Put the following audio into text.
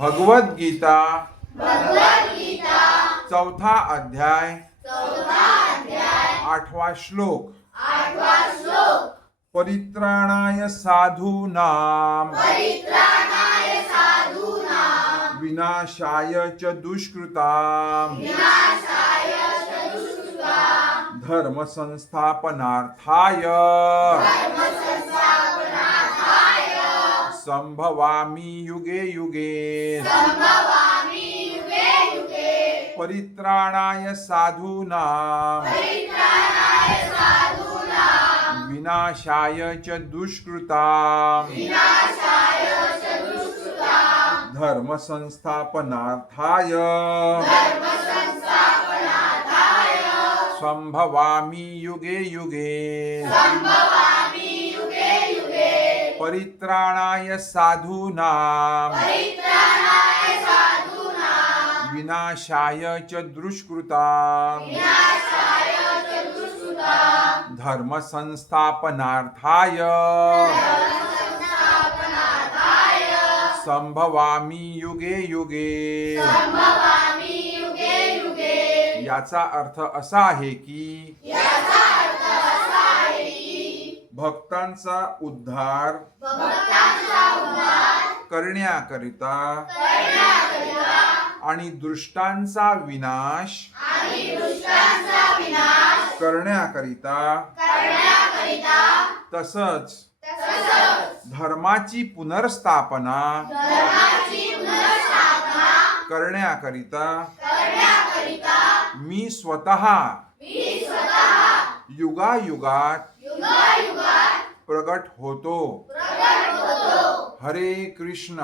भगवद गीता चौथा अध्याय 8वा श्लोक परित्राणाय साधूनां विनाशाय च दुष्कृतां धर्म संस्थापनार्थाय संभवामि युगे युगे परित्राणाय साधूनां विनाशाय च दुष्कृतां धर्म संस्थापनार्थाय संभवामि युगे युगे परित्राणाय साधूनां विनाशाय च दुष्कृतां धर्म संस्थापनार्थाय संभवामि युगे युगे। याचा अर्थ असा आहे की भक्तांचा उद्धार करण्याकरिता आणि दुष्टांचा विनाश करण्याकरिता तसंच धर्माची पुनर्स्थापना करण्याकरिता मी स्वतः युगायुगात प्रगट होतो। हरे कृष्ण।